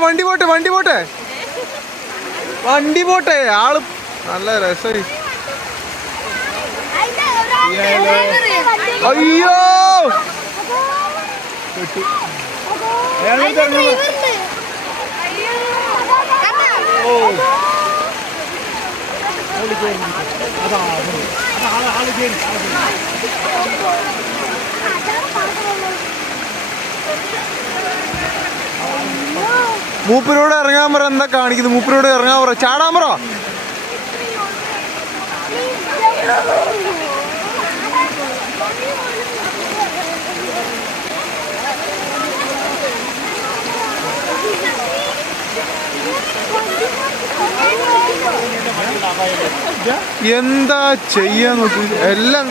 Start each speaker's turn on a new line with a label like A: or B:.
A: പോട്ടെ വണ്ടി പോട്ടെ. വണ്ടി പോട്ടെ. ആൾ നല്ല രസമായി അയ്യോ! മൂപ്പരോട് ഇറങ്ങാൻ പറ എന്താ കാണിക്കുന്നത്? മൂപ്പരോട് ഇറങ്ങാൻ പറ. ചാടാൻ പറ. എന്താ ചെയ്യാൻ നോക്ക് എല്ലാം